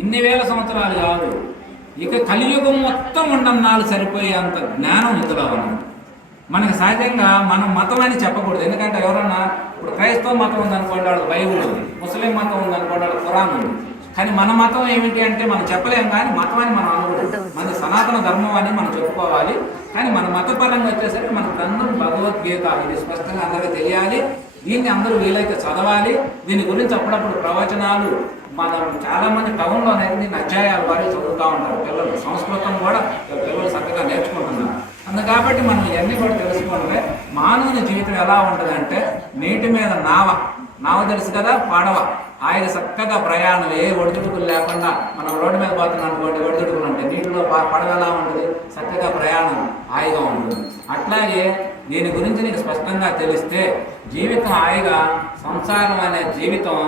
ఇన్ని వేల సంవత్సరాలు కాదు. ఇక కలియుగం మొత్తం ఉండన్నాళ్ళు సరిపోయేంత జ్ఞానం ఇందులో ఉన్నది మనకి సహజంగా మనం మతం అని చెప్పకూడదు. ఎందుకంటే ఎవరన్నా ఇప్పుడు క్రైస్తవ మతం ఉందనుకోండి వాళ్ళు బైబుల్. ఉంది ముస్లిం మతం ఉందనుకోండి వాళ్ళు ఖురాన్ ఉంది. కానీ మన మతం ఏమిటి అంటే మనం చెప్పలేం కానీ మతం అని మనం అనకూడదు. మన సనాతన ధర్మం అని మనం చెప్పుకోవాలి. కానీ మన మతపరంగా వచ్చేసరికి మన గ్రంథం భగవద్గీత. ఇది స్పష్టంగా అందరికీ తెలియాలి. దీన్ని అందరూ వీలైతే చదవాలి. దీని గురించి అప్పుడప్పుడు ప్రవచనాలు మనం చాలామంది టౌన్లో అనేది అధ్యాయాలు వారి చదువుతూ ఉంటారు. పిల్లలు సంస్కృతం కూడా పిల్లలు చక్కగా నేర్చుకుంటున్నారు. అందు కాబట్టి మనం ఇవన్నీ కూడా తెలుసుకోవడమే. మానవుని జీవితం ఎలా ఉంటుందంటే నీటి మీద నావ. నావ తెలుసు కదా? పడవ. ఆయన చక్కగా ప్రయాణం ఏ ఒడిదుడుకులు లేకుండా మనం రోడ్డు మీద పోతున్నాం అనుకోండి ఒడిదుడుకులు అంటే నీటిలో పడవ ఎలా ఉంటుంది? చక్కగా ప్రయాణం హాయిగా ఉంటుంది. అట్లాగే దీని గురించి నీకు స్పష్టంగా తెలిస్తే జీవితం హాయిగా సంసారం అనే జీవితం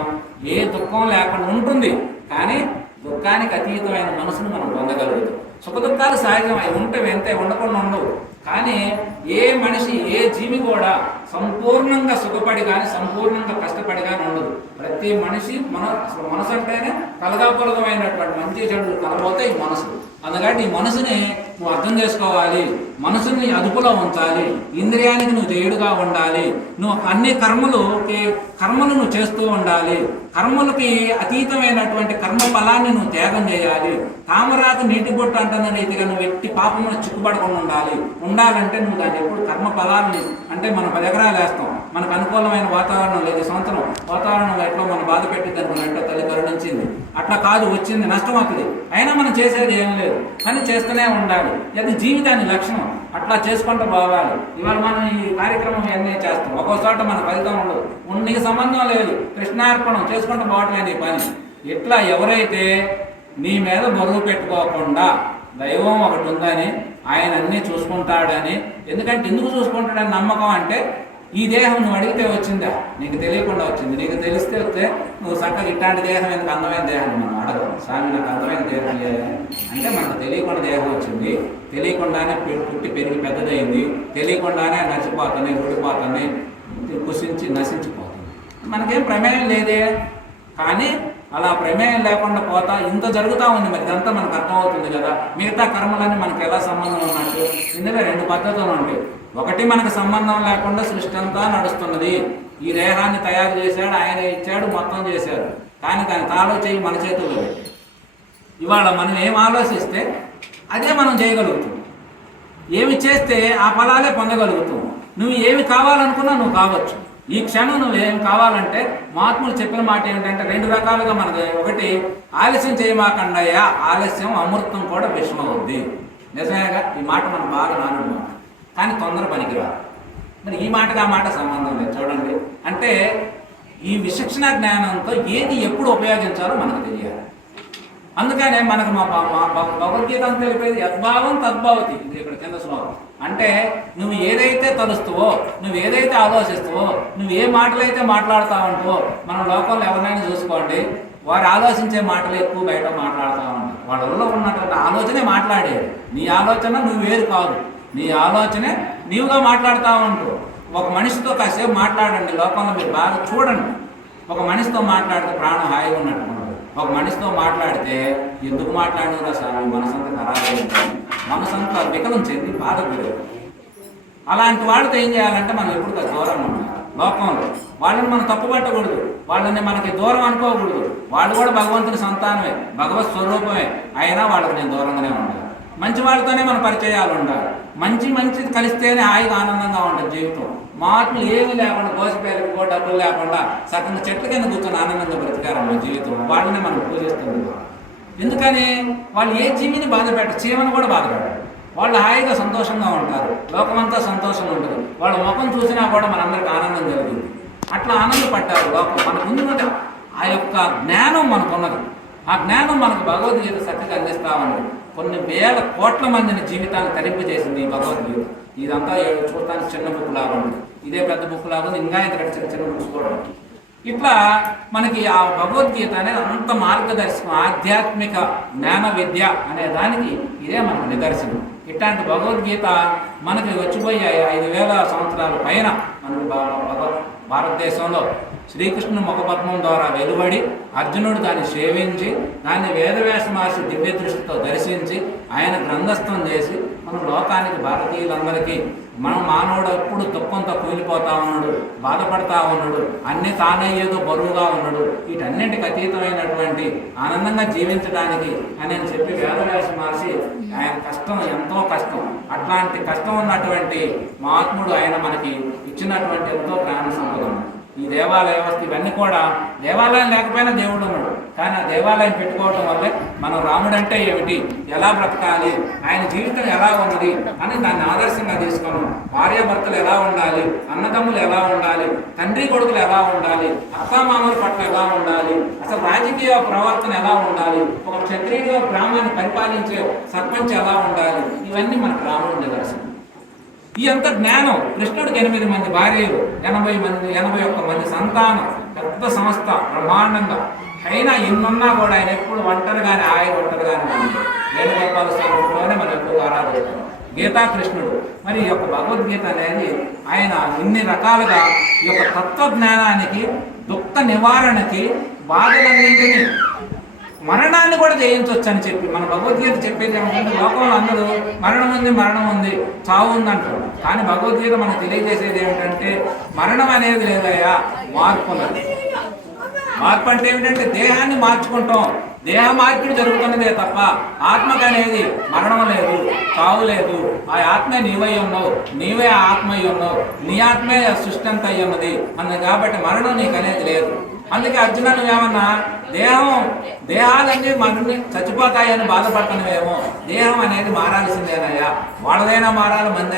ఏ దుఃఖం లేకుండా ఉంటుంది. కానీ దుఃఖానికి అతీతమైన మనసును మనం పొందగలుగుతాం. సుఖ దుఃఖాలు సహజమై ఉంటే వెంతే ఉండకుండా ఉండవు. కానీ ఏ మనిషి ఏ జీవి కూడా సంపూర్ణంగా సుఖపడి కానీ సంపూర్ణంగా కష్టపడి కానీ ఉండదు. ప్రతి మనిషి మన మనసు అంటేనే కలగాపులగమైనటువంటి మంచి చెడులు కలబోతే ఈ మనసు. అందుకని ఈ మనసుని నువ్వు అర్థం చేసుకోవాలి. మనసుని అదుపులో ఉంచాలి. ఇంద్రియానికి నువ్వు జయుడుగా ఉండాలి. నువ్వు అన్ని కర్మలుకి కర్మలు నువ్వు చేస్తూ ఉండాలి. కర్మలకి అతీతమైనటువంటి కర్మ ఫలాన్ని నువ్వు త్యాగం చేయాలి. తామరాకు నీటి బొట్టు అంటున్న రీతిగా నువ్వు ఎట్టి పాపమును చిక్కుపడకుండా ఉండాలి. ఉండాలంటే నువ్వు దాన్ని ఎప్పుడు కర్మ ఫలాన్ని అంటే మనం పది ఎకరాలు వేస్తాం. మనకు అనుకూలమైన వాతావరణం లేదు. సంవత్సరం వాతావరణం ఎట్లా మనం బాధ పెట్టింది అనుకున్నట్టు తల్లి కరుణించింది అట్లా కాదు వచ్చింది నష్టం అవుతుంది. అయినా మనం చేసేది ఏం లేదు. కానీ చేస్తూనే ఉండాలి. అది జీవితాన్ని లక్షణం. అట్లా చేసుకుంటూ పోవాలి. ఇవాళ మనం ఈ కార్యక్రమం ఇవన్నీ చేస్తాం. ఒక్కో చోట మన ఫలితం ఉండదు. ఉన్న- నీకు సంబంధం లేదు. కృష్ణార్పణం చేసుకుంటూ పోవట్లేదు నీ పని. ఇట్లా ఎవరైతే నీ మీద బరువు పెట్టుకోకుండా దైవం ఒకటి ఉందని ఆయన అన్నీ చూసుకుంటాడని. ఎందుకంటే ఎందుకు చూసుకుంటాడని నమ్మకం అంటే ఈ దేహం నువ్వు అడిగితే వచ్చిందా? నీకు తెలియకుండా వచ్చింది. నీకు తెలిస్తే వస్తే నువ్వు చక్కగా ఇట్లాంటి దేహం ఎందుకు అందమైన దేహం మనం అడగం స్వామి నాకు అందమైన దేహం లేదు అంటే మనకు తెలియకుండా దేహం వచ్చింది. తెలియకుండానే పుట్టి పెరిగి పెద్దదైంది. తెలియకుండానే నచ్చిపోతుంది ఊడిపోతుంది కుసించి నశించిపోతుంది. మనకేం ప్రమేయం లేదే. కానీ అలా ప్రమేయం లేకుండా పోతా ఇంత జరుగుతూ ఉంది మరి. ఇదంతా మనకు అర్థమవుతుంది కదా. మిగతా కర్మలన్నీ మనకు ఎలా సంబంధం ఉన్నట్టు ఇందులో రెండు పద్ధతులు ఉంటాయి ఒకటి మనకు సంబంధం లేకుండా సృష్టి అంతా నడుస్తున్నది. ఈ దేహాన్ని తయారు చేశాడు ఆయన ఇచ్చాడు మొత్తం చేశాడు. కానీ దాని తాలో చేయి మన చేతుల్లో ఇవాళ మనం ఏం ఆలోచిస్తే అదే మనం చేయగలుగుతాం. ఏమి చేస్తే ఆ ఫలాలే పొందగలుగుతాం. నువ్వు ఏమి కావాలనుకున్నా నువ్వు కావచ్చు. ఈ క్షణం నువ్వు ఏం కావాలంటే మహాత్ములు చెప్పిన మాట ఏంటంటే రెండు రకాలుగా మనకు ఒకటి ఆలస్యం చేయమాకండయ్యా. ఆలస్యం అమృతం కూడా విషమవుద్ది. నిజమేగా ఈ మాట మనం బాగా నానుడు మాట కానీ తొందర పనికిరాదు. మరి ఈ మాటకి ఆ మాట సంబంధం లేదు చూడండి. అంటే ఈ విశిక్షణ జ్ఞానంతో ఏది ఎప్పుడు ఉపయోగించాలో మనకు తెలియాలి. అందుకనే మనకు మా మా- భగవద్గీత అని తెలిపేది యద్భావం తద్భావతి ఇది ఇక్కడ కింద శ్లోకం. అంటే నువ్వు ఏదైతే తలుస్తావో నువ్వు ఏదైతే ఆలోచిస్తావో నువ్వు ఏ మాటలైతే అయితే మాట్లాడుతూ మన లోకంలో ఎవరినైనా చూసుకోండి వారు ఆలోచించే మాటలు ఎక్కువ బయట మాట్లాడుతూ ఉంటారు వాళ్ళలో ఉన్నటువంటి ఆలోచనే మాట్లాడేది. నీ ఆలోచన నువ్వేరు కాదు. నీ ఆలోచనే నీవుగా మాట్లాడుతూ ఉంటావు ఒక మనిషితో కాసేపు మాట్లాడండి. లోకంలో మీరు బాగా చూడండి. ఒక మనిషితో మాట్లాడితే ప్రాణం హాయిగా ఉన్నట్టు ఒక మనిషితో మాట్లాడితే ఎందుకు మాట్లాడినరా సార్? మనసంతా ఖరాబ్ మనసంతా వికలం చెంది బాధ అలాంటి వాళ్ళతో ఏం చేయాలంటే మనం ఎప్పుడు దూరంగా ఉండాలి లోకంలో వాళ్ళని మనం తప్పుపట్టకూడదు వాళ్ళని మనకి దూరం అనుకోకూడదు. వాళ్ళు కూడా భగవంతుని సంతానమే భగవత్ స్వరూపమే. అయినా వాళ్ళకి నేను దూరంగానే ఉండాలి. మంచి వాళ్ళతోనే మన పరిచయాలు ఉండాలి. మంచి మంచి కలిస్తేనే హాయిగా ఆనందంగా ఉంటుంది జీవితం. మార్పులు ఏమీ లేకుండా దోసపేలకు డబ్బులు లేకుండా సగంగా చెట్ల కింద కూర్చొని ఆనందంగా బ్రతికారు మన జీవితం. వాళ్ళని మనం పూజిస్తుంది ఎందుకని? వాళ్ళు ఏ జీవిని బాధ పెట్టరు చీమను కూడా బాధ పెట్టారు. వాళ్ళు హాయిగా సంతోషంగా ఉంటారు. లోకమంతా సంతోషంగా ఉంటుంది. వాళ్ళ ముఖం చూసినా కూడా మనందరికి ఆనందం కలిగింది. అట్లా ఆనందపడ్డారు లోకం. మనకు ఉంది ఆ యొక్క జ్ఞానం మనకున్నది. ఆ జ్ఞానం మనకు భగవద్గీత చక్కగా అందిస్తా కొన్ని వేల కోట్ల మందిని జీవితాన్ని తరింపజేసింది ఈ భగవద్గీత. ఇదంతా చూడటానికి చిన్న బుక్ లాగా ఉంది. ఇదే పెద్ద బుక్ లాగా ఉంది. ఇంకా ఇంత చిన్న చిన్న బుక్స్ కూడా ఇట్లా మనకి ఆ భగవద్గీత అనేది అంత మార్గదర్శకం ఆధ్యాత్మిక జ్ఞాన విద్య అనే దానికి ఇదే మనకు నిదర్శనం. ఇట్లాంటి భగవద్గీత మనకి వచ్చిపోయే ఐదు వేల సంవత్సరాల పైన మనకి భా- భారతదేశంలో శ్రీకృష్ణుని ముఖపద్మం ద్వారా వెలువడి అర్జునుడు దాన్ని సేవించి దాన్ని వేదవ్యాస మహర్షి దివ్య దృష్టితో దర్శించి ఆయన గ్రంథస్థం చేసి మన లోకానికి భారతీయులందరికీ మనం మానవుడు ఎప్పుడు దుఃఖంతో కూలిపోతా ఉన్నాడు బాధపడతా ఉన్నాడు అన్నీ తానే ఏదో బరువుగా ఉన్నాడు. వీటన్నింటికి అతీతమైనటువంటి ఆనందంగా జీవించడానికి అని అని చెప్పి వేదవ్యాస మహర్షి ఆయన కష్టం ఎంతో కష్టం. అట్లాంటి కష్టం ఉన్నటువంటి మహాత్ముడు ఆయన మనకి ఇచ్చినటువంటి ఎంతో ప్రాణ సంపద ఈ దేవాలయ వ్యవస్థ ఇవన్నీ కూడా దేవాలయం లేకపోయినా దేవుడు ఉన్నాడు. కానీ ఆ దేవాలయం పెట్టుకోవడం వల్లే మనం రాముడు అంటే ఏమిటి? ఎలా బ్రతకాలి? ఆయన జీవితం ఎలా ఉన్నది? అని దాన్ని ఆదర్శంగా తీసుకున్నాం. భార్యాభర్తలు ఎలా ఉండాలి? అన్నదమ్ములు ఎలా ఉండాలి? తండ్రి కొడుకులు ఎలా ఉండాలి? అత్తామామల పట్ల ఎలా ఉండాలి? అసలు రాజకీయ ప్రవర్తన ఎలా ఉండాలి? ఒక క్షత్రియుడిగా గ్రామాన్ని పరిపాలించే సర్పంచ్ ఎలా ఉండాలి? ఇవన్నీ మనకు రాముడు నిదర్శనం ఈ అంత జ్ఞానం కృష్ణుడికి ఎనిమిది మంది భార్యలు ఎనభై మంది ఎనభై ఒక్క మంది సంతానం పెద్ద సంస్థ బ్రహ్మాండంగా. అయినా ఎన్నున్నా కూడా ఆయన ఎప్పుడు ఒంటరిగానే ఆయన ఒంటరిగానే ఉంది వేణుగోపాల స్వరూపంలోనే మనం ఎక్కువగా ఆరాధిస్తాం గీతాకృష్ణుడు మరి ఈ యొక్క భగవద్గీత అనేది ఆయన ఇన్ని రకాలుగా ఈ యొక్క తత్వజ్ఞానానికి దుఃఖ నివారణకి బాధలన్నింటినీ మరణాన్ని కూడా జయించవచ్చు అని చెప్పి మన భగవద్గీత చెప్పేది ఏమంటే లోకంలో అందరూ మరణం ఉంది మరణం ఉంది చావు ఉంది అంటారు కానీ భగవద్గీత మనకు తెలియజేసేది ఏమిటంటే మరణం అనేది లేదయ్యా మార్పు మార్పు అంటే ఏమిటంటే దేహాన్ని మార్చుకుంటాం. దేహ మార్పిడి జరుగుతున్నదే తప్ప ఆత్మకు అనేది మరణం లేదు చావు లేదు. ఆ ఆత్మే నీవై ఉన్నావు నీవే ఆ ఆత్మ ఉన్నావు నీ ఆత్మే సృష్టి అంత అయి ఉన్నది. అన్నది కాబట్టి మరణం నీకు అనేది లేదు. అందుకే అర్జున నువ్వేమన్నా దేహం దేహాలన్నీ మరణి చచ్చిపోతాయని బాధపడుతున్నావేమో దేహం అనేది మారాల్సిందేనయ్యా. వాళ్ళదైనా మారాలి మంది